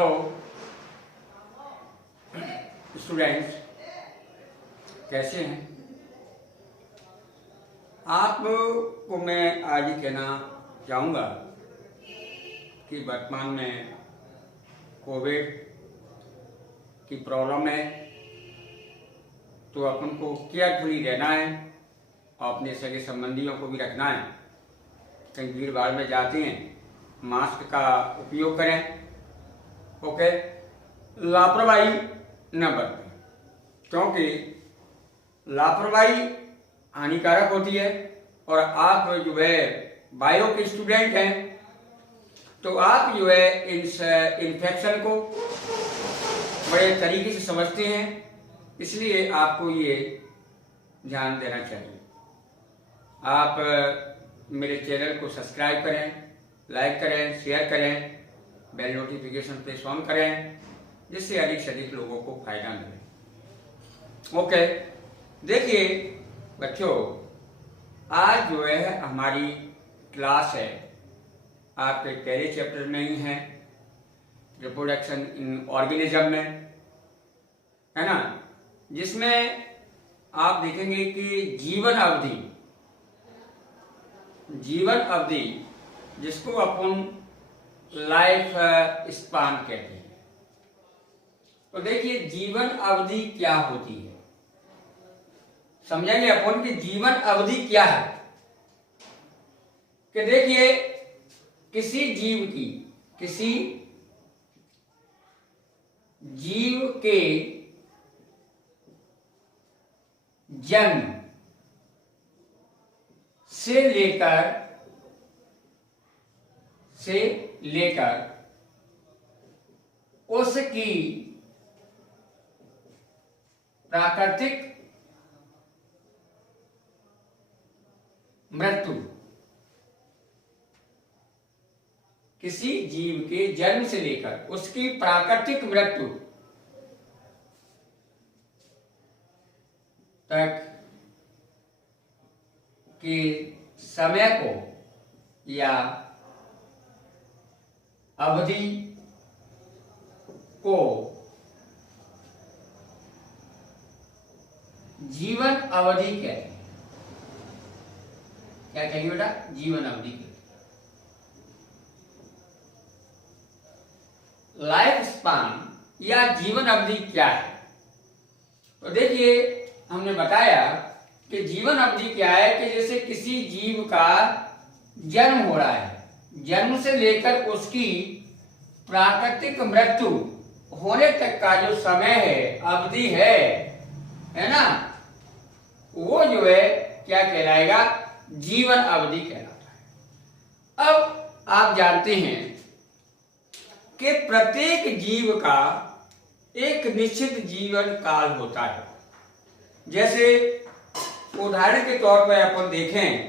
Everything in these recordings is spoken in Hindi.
हेलो स्टूडेंट्स, कैसे हैं आपको मैं आज ही कहना चाहूँगा कि वर्तमान में कोविड की प्रॉब्लम है, तो अपन को केयरफुली रहना है और अपने सगे संबंधियों को भी रखना है। कहीं भीड़ भाड़ में जाते हैं, मास्क का उपयोग करें। ओके, लापरवाही न बरतें, क्योंकि लापरवाही हानिकारक होती है। और आप जो है बायो के स्टूडेंट हैं, तो आप जो है इस इन्फेक्शन को बड़े तरीके से समझते हैं, इसलिए आपको ये ध्यान देना चाहिए। आप मेरे चैनल को सब्सक्राइब करें, लाइक करें, शेयर करें, बेल नोटिफिकेशन पे ऑन करें, जिससे अधिक से अधिक लोगों को फायदा मिले। ओके, देखिए बच्चों, आज जो है हमारी क्लास है आपके पहले चैप्टर में ही है, रिप्रोडक्शन इन ऑर्गेनिज्म में, है ना, जिसमें आप देखेंगे कि जीवन अवधि जिसको अपन लाइफ स्पान कहते हैं। तो देखिए जीवन अवधि क्या होती है, समझेंगे अपन कि जीवन अवधि क्या है। कि देखिए किसी जीव के जन्म से लेकर उसकी प्राकृतिक मृत्यु, किसी जीव के जन्म से लेकर उसकी प्राकृतिक मृत्यु तक के समय को या अवधि को जीवन अवधि कहते हैं। क्या कहेंगे बेटा? जीवन अवधि कहते हैं। लाइफ स्पान या जीवन अवधि क्या है? तो देखिए हमने बताया कि जीवन अवधि क्या है कि जैसे किसी जीव का जन्म हो रहा है, जन्म से लेकर उसकी प्राकृतिक मृत्यु होने तक का जो समय है, अवधि है ना, वो जो है क्या कहलाएगा? जीवन अवधि कहलाता है। अब आप जानते हैं कि प्रत्येक जीव का एक निश्चित जीवन काल होता है। जैसे उदाहरण के तौर पर अपन देखें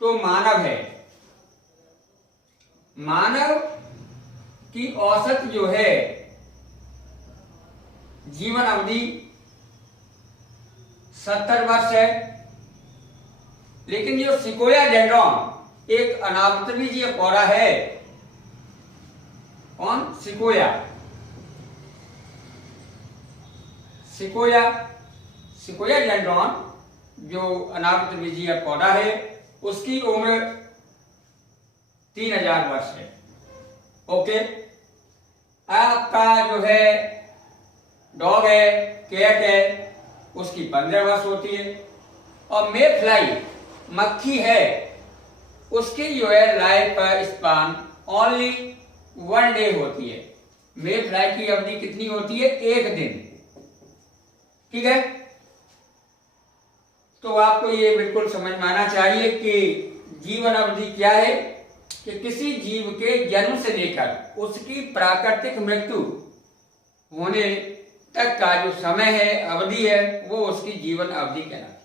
तो मानव है, मानव की औसत जो है जीवन अवधि 70 वर्ष है। लेकिन जो सिकोया डेंड्रॉन एक अनावृतबीजीय पौधा है, कौन? सिकोया डेंड्रॉन जो अनावृतबीजीय पौधा है, उसकी उम्र 3000 वर्ष है। ओके, आपका जो है डॉग है, कैट है, उसकी 15 वर्ष होती है। और मे फ्लाई मक्खी है, उसकी जो है लाइफ स्पान ओनली 1 डे होती है। मे फ्लाई की अवधि कितनी होती है? 1 दिन। ठीक है, तो आपको ये बिल्कुल समझ में आना चाहिए कि जीवन अवधि क्या है कि किसी जीव के जन्म से लेकर उसकी प्राकृतिक मृत्यु होने तक का जो समय है, अवधि है, वो उसकी जीवन अवधि कहलाती है।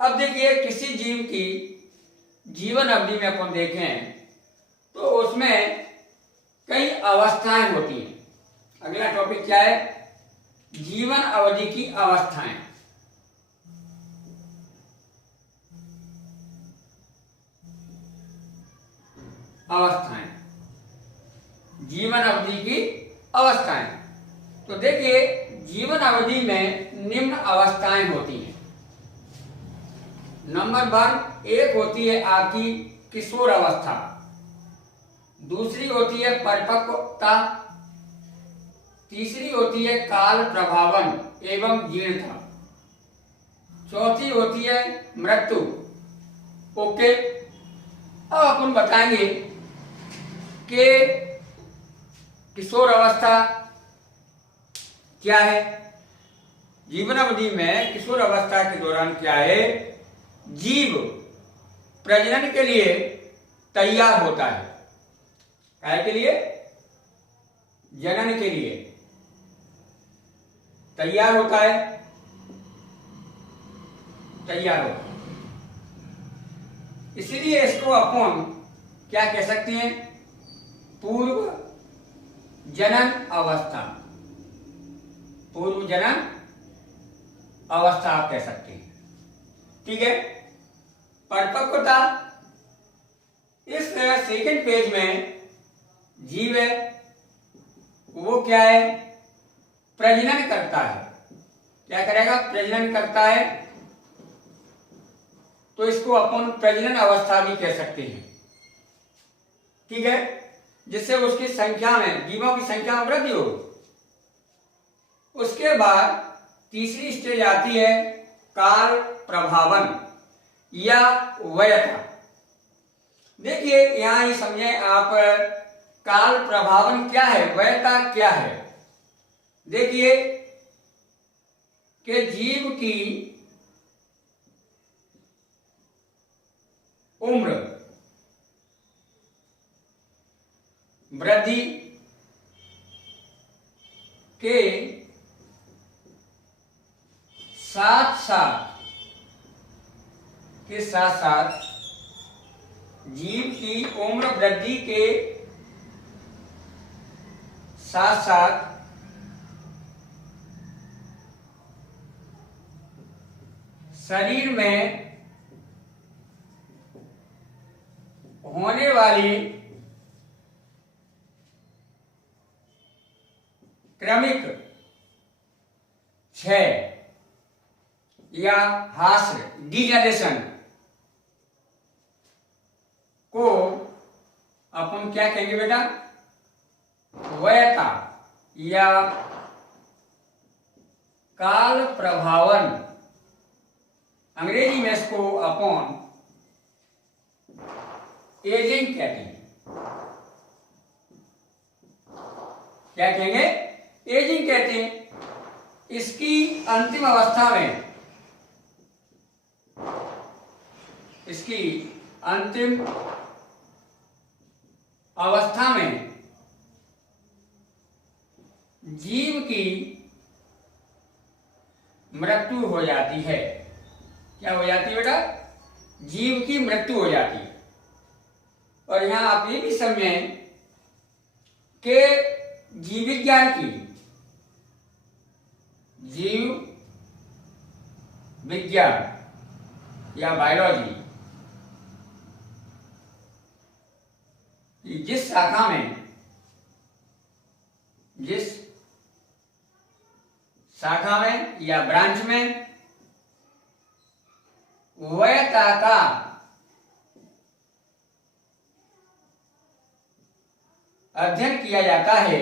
अब देखिए किसी जीव की जीवन अवधि में अपन देखें तो उसमें कई अवस्थाएं होती हैं। अगला टॉपिक क्या है? जीवन अवधि की अवस्थाएं। जीवन अवधि की अवस्थाएं। तो देखिए, जीवन अवधि में निम्न अवस्थाएं होती हैं। नंबर 1 होती है आपकी किशोर अवस्था, दूसरी होती है परिपक्वता, तीसरी होती है काल प्रभावन एवं जीर्णता, चौथी होती है मृत्यु। ओके, अब अपन बताएंगे कि किशोर अवस्था क्या है। जीवन अवधि में किशोर अवस्था के दौरान क्या है, जीव प्रजनन के लिए तैयार होता है। काय के लिए? जनन के लिए तैयार होता है, तैयार होता है। इसलिए इसको अपन क्या कह सकते हैं, पूर्व जनन अवस्था, पूर्व जनन अवस्था आप कह सकते हैं। ठीक है। परिपक्वता, इस सेकंड पेज में जीव है वो क्या है, प्रजनन करता है। क्या करेगा? प्रजनन करता है, तो इसको अपन प्रजनन अवस्था भी कह सकते हैं। ठीक है, जिससे उसकी संख्या में, जीवों की संख्या में वृद्धि हो। उसके बाद तीसरी स्टेज आती है काल प्रभावन या वयता। देखिए, यहां ही समझे आप, काल प्रभावन क्या है, वयता क्या है। देखिए कि जीव की उम्र वृद्धि के साथ साथ जीव की उम्र वृद्धि के साथ साथ शरीर में होने वाली क्रमिक क्षय या ह्रास, डिजेनरेशन को अपन क्या कहेंगे बेटा, वयता या काल प्रभावन। अंग्रेजी में इसको अपन एजिंग कहते हैं। क्या कहेंगे? एजिंग कहते हैं। इसकी अंतिम अवस्था में, इसकी अंतिम अवस्था में जीव की मृत्यु हो जाती है। क्या हो जाती है बेटा? जीव की मृत्यु हो जाती है। और यहां आप ये भी समझें कि जीव विज्ञान की, जीव विज्ञान या बायोलॉजी, जिस शाखा में, जिस शाखा में या ब्रांच में वयता का अध्ययन किया जाता है,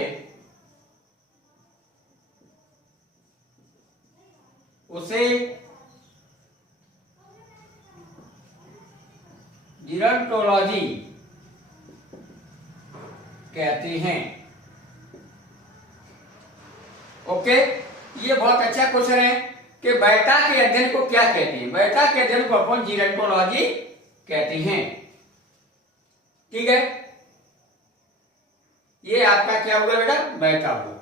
उसे जीरोंटोलॉजी कहते हैं। ओके, ये बहुत अच्छा क्वेश्चन है कि वयता के अध्ययन को क्या कहते हैं। वयता के अध्ययन को अपन जीरोंटोलॉजी कहते हैं। ठीक है, ये आपका क्या हुआ बेटा? वयता हुआ।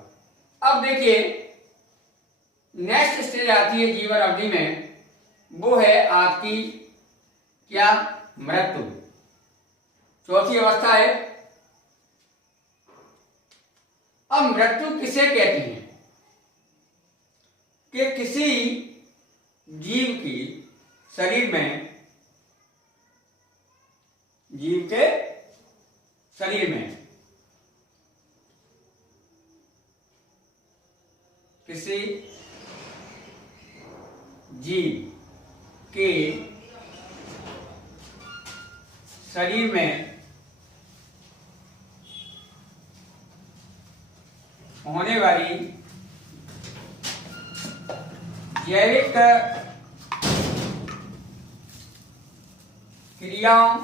अब देखिए, नेक्स्ट स्टेज आती है जीवन अवधि में, वो है आपकी क्या? मृत्यु। चौथी अवस्था है। अब मृत्यु किसे कहती है? कि किसी जीव की शरीर में, जीव के शरीर में किसी जीव के शरीर में होने वाली जैविक क्रियाओं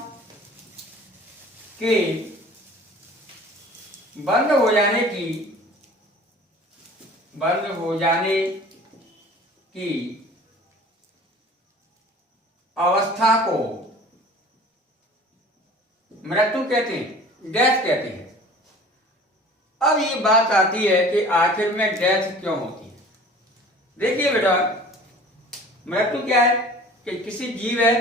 के बंद हो जाने की अवस्था को मृत्यु कहते हैं, डेथ कहते हैं। अब ये बात आती है कि आखिर में डेथ क्यों होती है। देखिए बेटा, मृत्यु क्या है कि किसी जीव है,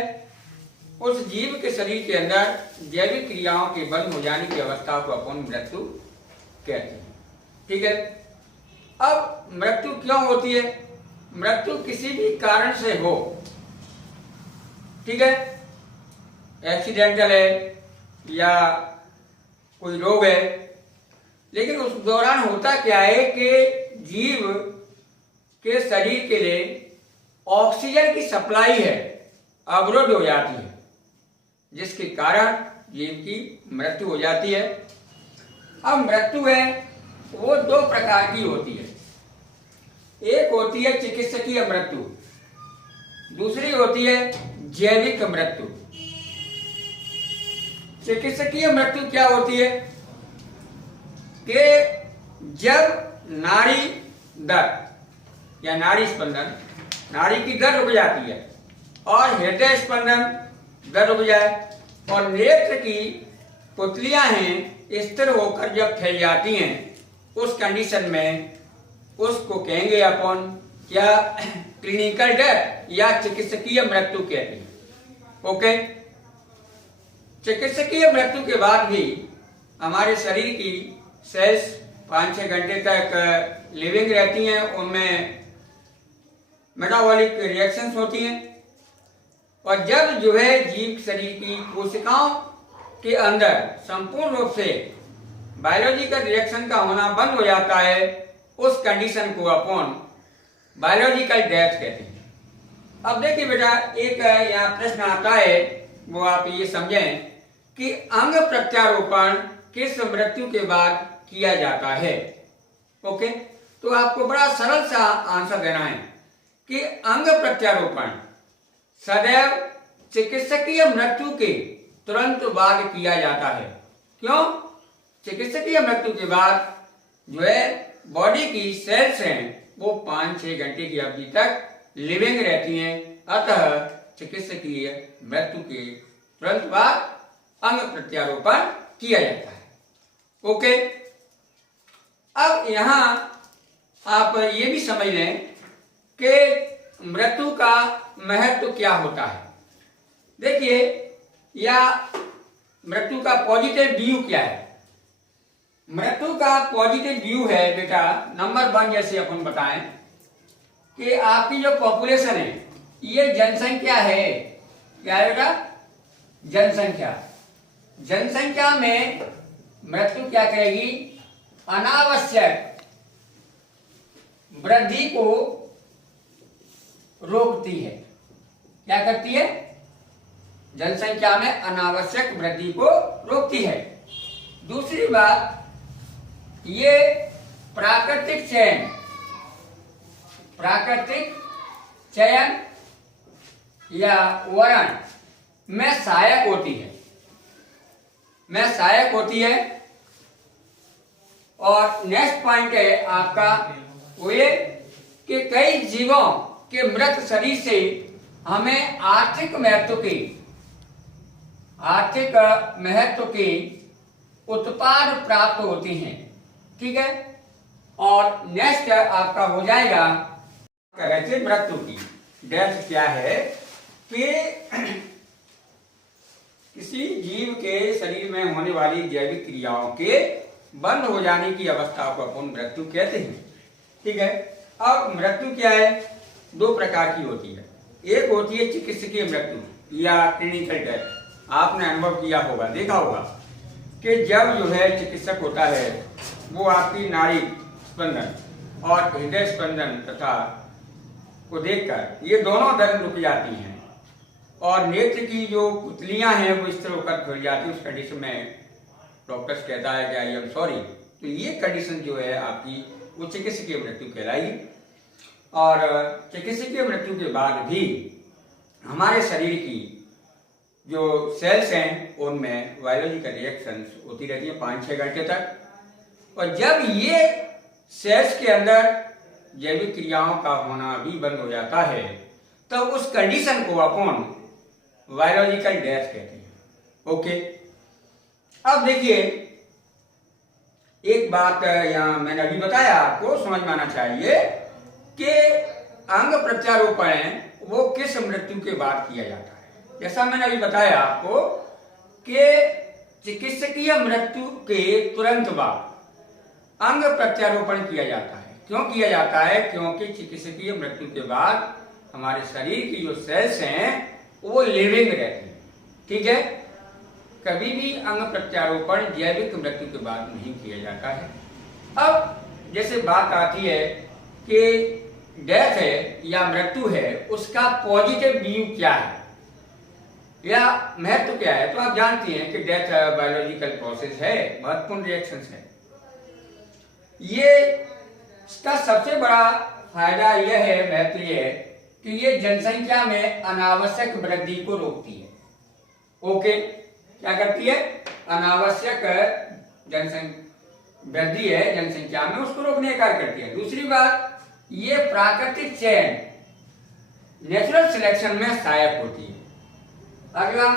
उस जीव के शरीर के अंदर जैविक क्रियाओं के बंद हो जाने की अवस्था को अपन मृत्यु कहते हैं। ठीक है। अब मृत्यु क्यों होती है? मृत्यु किसी भी कारण से हो, ठीक है, एक्सीडेंटल है या कोई रोग है, लेकिन उस दौरान होता क्या है कि जीव के शरीर के लिए ऑक्सीजन की सप्लाई है अवरुद्ध हो जाती है, जिसके कारण जीव की मृत्यु हो जाती है। अब मृत्यु है वो दो प्रकार की होती है। एक होती है चिकित्सकीय मृत्यु, दूसरी होती है जैविक मृत्यु। चिकित्सकीय मृत्यु क्या होती है कि जब नाड़ी दर या नाड़ी स्पंदन, नाड़ी की दर रुक जाती है और हृदय स्पंदन दर रुक जाए और नेत्र की पुतलियां हैं स्थिर होकर जब फैल जाती हैं, उस कंडीशन में उसको कहेंगे अपन क्या, क्लिनिकल डेथ या चिकित्सकीय मृत्यु कहते हैं। ओके। चिकित्सकीय मृत्यु के बाद भी हमारे शरीर की सेल्स 5-6 घंटे तक लिविंग रहती हैं, उनमें मेटाबॉलिक रिएक्शंस होती हैं और जब जो है जीव शरीर की कोशिकाओं के अंदर संपूर्ण रूप से बायोलॉजिकल रिएक्शन का होना बंद हो जाता है, उस कंडीशन को अपन बायोलॉजिकल डेथ कहते हैं। अब देखिए बेटा, एक यहाँ प्रश्न आता है, वो आप ये समझें कि अंग प्रत्यारोपण किस मृत्यु के बाद किया जाता है। ओके, तो आपको बड़ा सरल सा आंसर देना है कि अंग प्रत्यारोपण सदैव चिकित्सकीय मृत्यु के तुरंत बाद किया जाता है। क्यों? चिकित्सकीय मृत्यु के बाद जो है बॉडी की सेल्स हैं वो 5-6 घंटे की अवधि तक लिविंग रहती हैं, अतः चिकित्सकीय मृत्यु के तुरंत बाद अंग प्रत्यारोपण किया जाता है। ओके। अब यहाँ आप ये भी समझ लें कि मृत्यु का महत्व क्या होता है। देखिए, या मृत्यु का पॉजिटिव व्यू क्या है। मृत्यु का पॉजिटिव व्यू है बेटा, नंबर 1 जैसे अपन बताएं कि आपकी जो पॉपुलेशन है, ये जनसंख्या है, क्या है बेटा, जनसंख्या। जनसंख्या में मृत्यु क्या करेगी, अनावश्यक वृद्धि को रोकती है। क्या करती है? जनसंख्या में अनावश्यक वृद्धि को रोकती है। दूसरी बात, ये प्राकृतिक चयन या वरण में सहायक होती है। और नेक्स्ट पॉइंट है आपका वो ये कि कई जीवों के मृत शरीर से हमें आर्थिक महत्व की उत्पाद प्राप्त होती हैं। ठीक है। और नेक्स्ट आपका हो जाएगा मृत्यु की डेथ क्या है कि किसी जीव के शरीर में होने वाली जैविक क्रियाओं के बंद हो जाने की अवस्था को अपन मृत्यु कहते हैं। ठीक है। अब मृत्यु क्या है, 2 प्रकार की होती है। एक होती है चिकित्सकीय मृत्यु या क्लिनिकल डेथ। आपने अनुभव किया होगा, देखा होगा कि जब जो है चिकित्सक होता है वो आपकी नाड़ी स्पंदन और हृदय स्पंदन तथा को देखकर ये दोनों दर्द रुक जाती हैं और नेत्र की जो पुतलियां हैं वो इस तरह होकर खुल जाती है। उस कंडीशन में डॉक्टर्स कहता है कि आई एम सॉरी। तो ये कंडीशन जो है आपकी वो चिकित्सकीय मृत्यु कहलाएगी। और चिकित्सकीय मृत्यु के बाद भी हमारे शरीर की जो सेल्स हैं उनमें बायोलॉजिकल रिएक्शंस होती रहती है 5-6 घंटे तक। और जब ये सेल्स के अंदर जैविक क्रियाओं का होना भी बंद हो जाता है तो उस कंडीशन को अपन बायोलॉजिकल डेथ कहते हैं। ओके, अब देखिए एक बात यहाँ मैंने अभी बताया, आपको समझ में आना चाहिए कि अंग प्रत्यारोपण वो किस मृत्यु के बाद किया जाता है। जैसा मैंने अभी बताया आपको कि चिकित्सकीय मृत्यु के तुरंत बाद अंग प्रत्यारोपण किया जाता है। क्यों किया जाता है? क्योंकि चिकित्सकीय मृत्यु के बाद हमारे शरीर की जो सेल्स हैं वो लिविंग रहती हैं। ठीक है, कभी भी अंग प्रत्यारोपण जैविक मृत्यु के बाद नहीं किया जाता है। अब जैसे बात आती है कि डेथ है या मृत्यु है, उसका पॉजिटिव व्यू क्या है या महत्व क्या है, तो आप जानती हैं कि डेथ बायोलॉजिकल प्रोसेस है, महत्वपूर्ण रिएक्शंस है। ये इसका सबसे बड़ा फायदा यह है, महत्व यह है कि ये जनसंख्या में अनावश्यक वृद्धि को रोकती है। ओके, क्या करती है? अनावश्यक जनसंख्या वृद्धि है जनसंख्या में, उसको रोकने का कार्य करती है। दूसरी बात, ये प्राकृतिक चयन नेचुरल सिलेक्शन में सहायक होती है। अगला,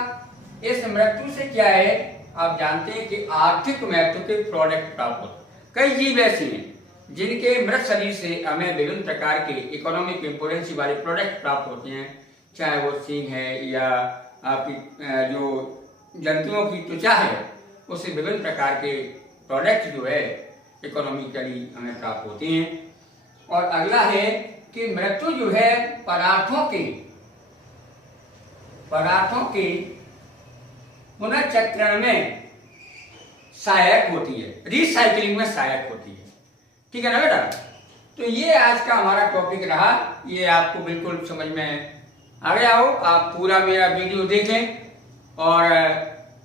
इस मृत्यु से क्या है, आप जानते हैं कि आर्थिक महत्व के प्रोडक्ट प्राप्त होते हैं। कई जीव ऐसी हैं जिनके मृत शरीर से हमें विभिन्न प्रकार के इकोनॉमिक इंपोर्टेंस वाले प्रोडक्ट प्राप्त होते हैं, चाहे वो सींग है या आपकी जो जंतुओं की त्वचा है, उससे विभिन्न प्रकार के प्रोडक्ट जो है इकोनॉमिकली हमें प्राप्त होते हैं। और अगला है कि मृत्यु जो है पदार्थों के पुनर्चक्रण में सहायक होती है, रिसाइकलिंग में सहायक होती है। ठीक है ना बेटा? तो ये आज का हमारा टॉपिक रहा। ये आपको बिल्कुल समझ में आ गया हो। आप पूरा मेरा वीडियो देखें और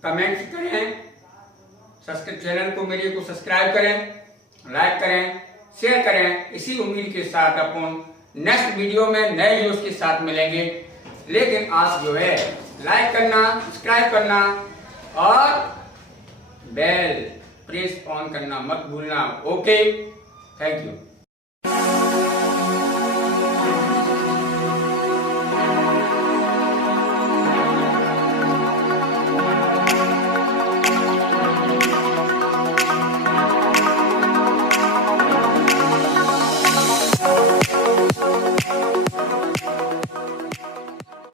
कमेंट्स करें, चैनल को मेरे को सब्सक्राइब करें, लाइक करें, शेयर करें। इसी उम्मीद के साथ अपन नेक्स्ट वीडियो में नए न्यूज़ के साथ मिलेंगे। लेकिन आप जो है लाइक करना, सब्सक्राइब करना और बेल प्रेस ऑन करना मत भूलना। Okay, thank you.